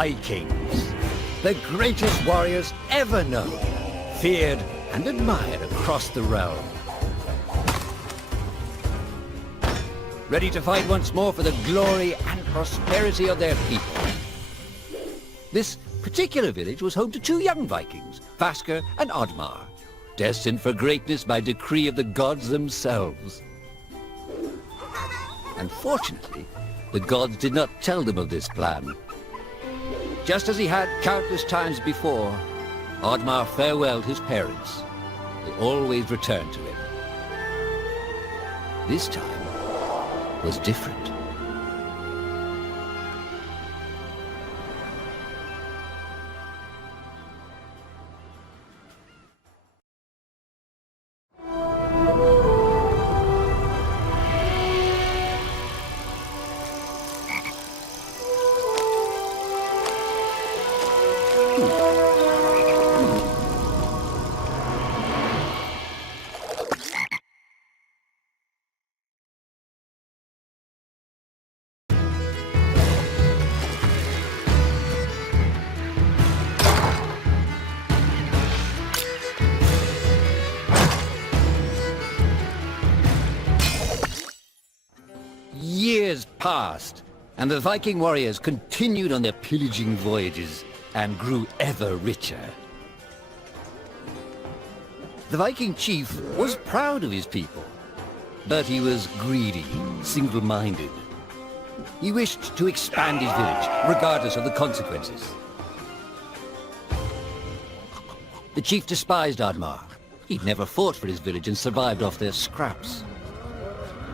Vikings, the greatest warriors ever known, feared and admired across the realm. Ready to fight once more for the glory and prosperity of their people. This particular village was home to two young Vikings, Vasker and Oddmar, destined for greatness by decree of the gods themselves. Unfortunately, the gods did not tell them of this plan. Just as he had countless times before, Oddmar farewelled his parents. They always returned to him. This time was different. Years passed, and the Viking warriors continued on their pillaging voyages and grew ever richer. The Viking chief was proud of his people, but he was greedy, single-minded. He wished to expand his village, regardless of the consequences. The chief despised Oddmar. He'd never fought for his village and survived off their scraps.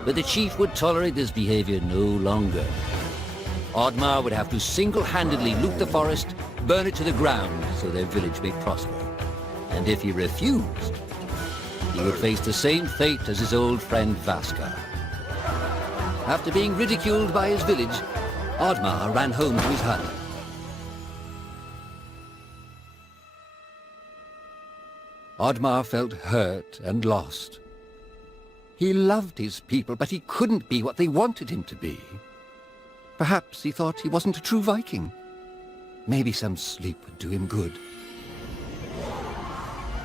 But the chief would tolerate this behavior no longer. Oddmar would have to single-handedly loot the forest, burn it to the ground so their village may prosper. And if he refused, he would face the same fate as his old friend Vasker. After being ridiculed by his village, Oddmar ran home to his hut. Oddmar felt hurt and lost. He loved his people, but he couldn't be what they wanted him to be. Perhaps he thought he wasn't a true Viking. Maybe some sleep would do him good.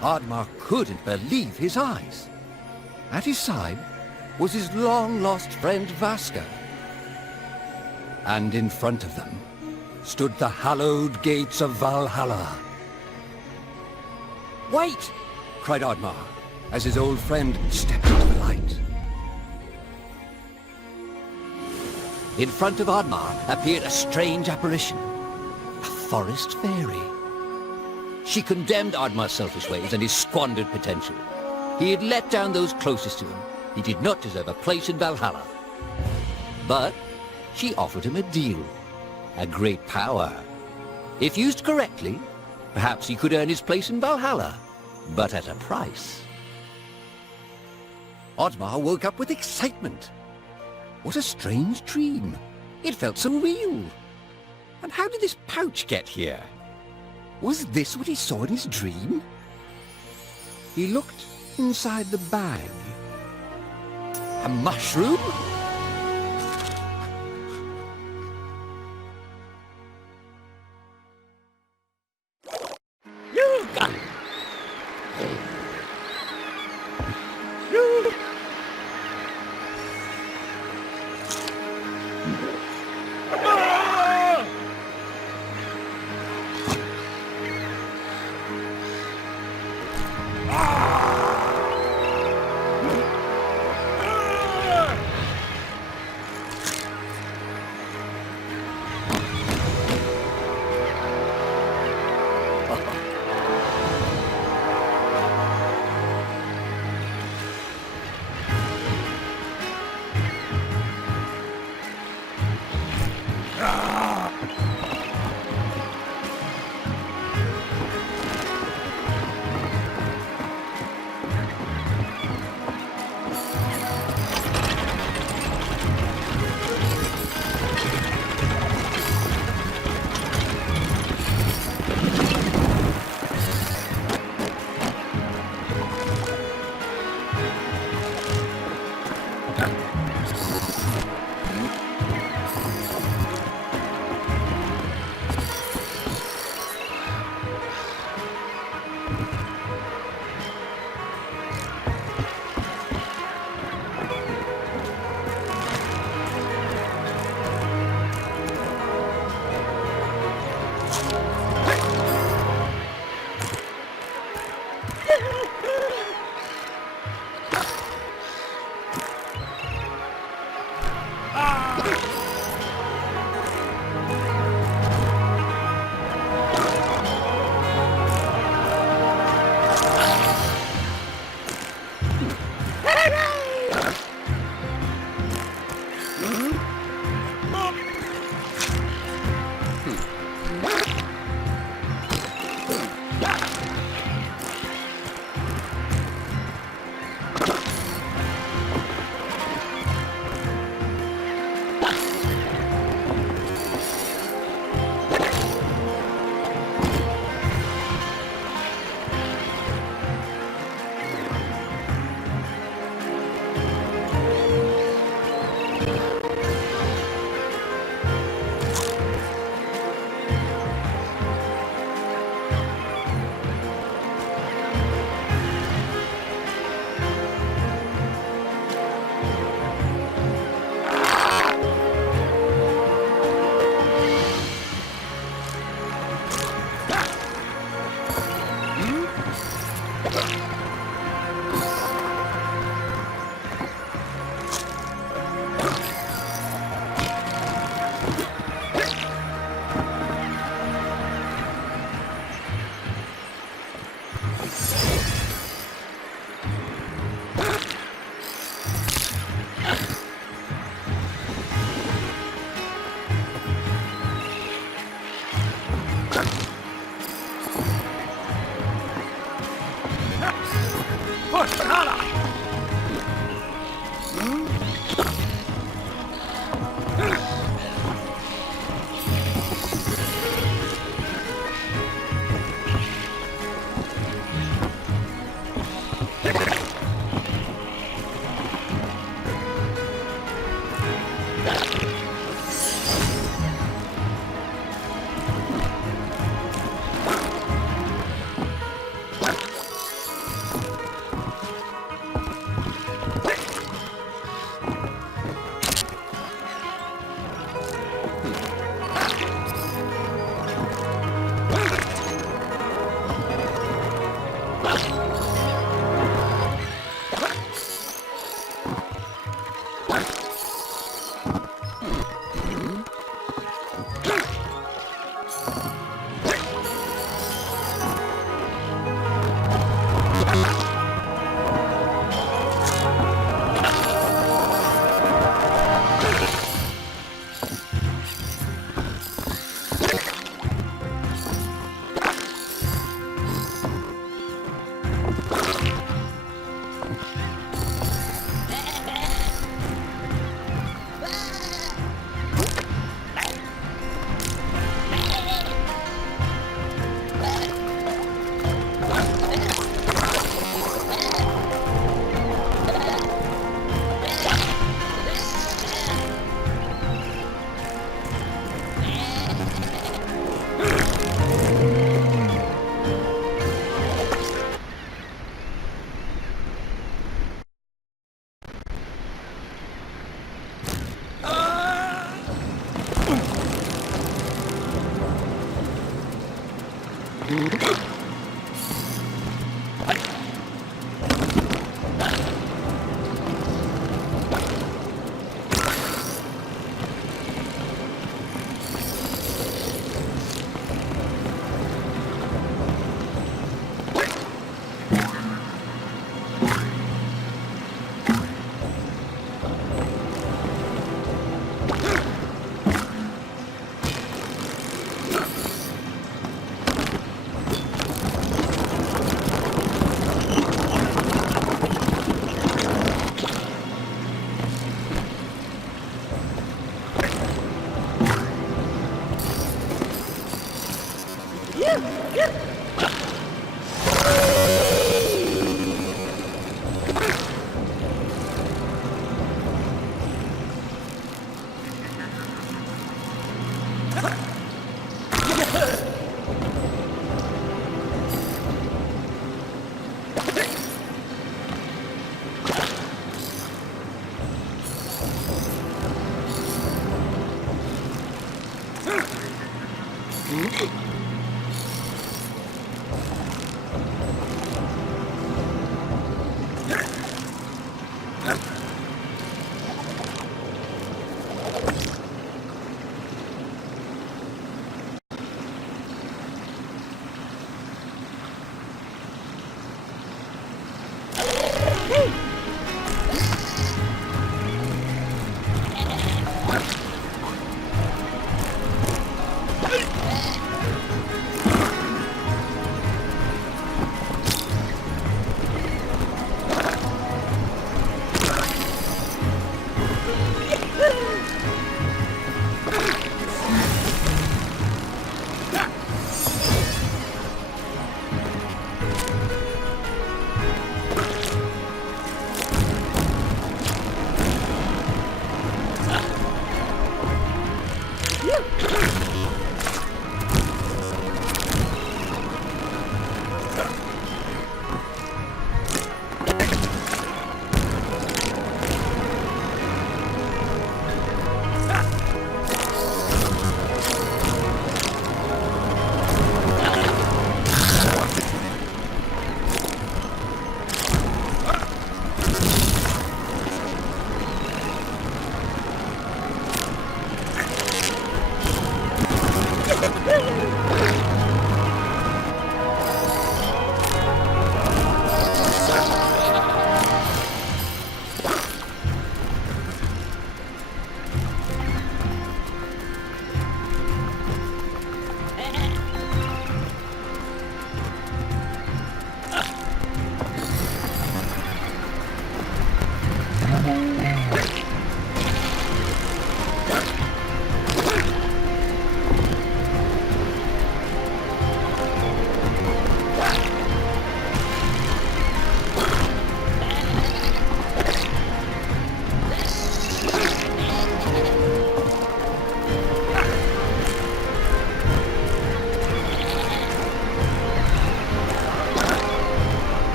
Oddmar couldn't believe his eyes. At his side was his long-lost friend Vasker. And in front of them stood the hallowed gates of Valhalla. "Wait!" cried Oddmar, as his old friend stepped into the light. In front of Oddmar appeared a strange apparition, a forest fairy. She condemned Oddmar's selfish ways and his squandered potential. He had let down those closest to him. He did not deserve a place in Valhalla. But she offered him a deal, a great power. If used correctly, perhaps he could earn his place in Valhalla, but at a price. Oddmar woke up with excitement. What a strange dream. It felt so real. And how did this pouch get here? Was this what he saw in his dream? He looked inside the bag. A mushroom?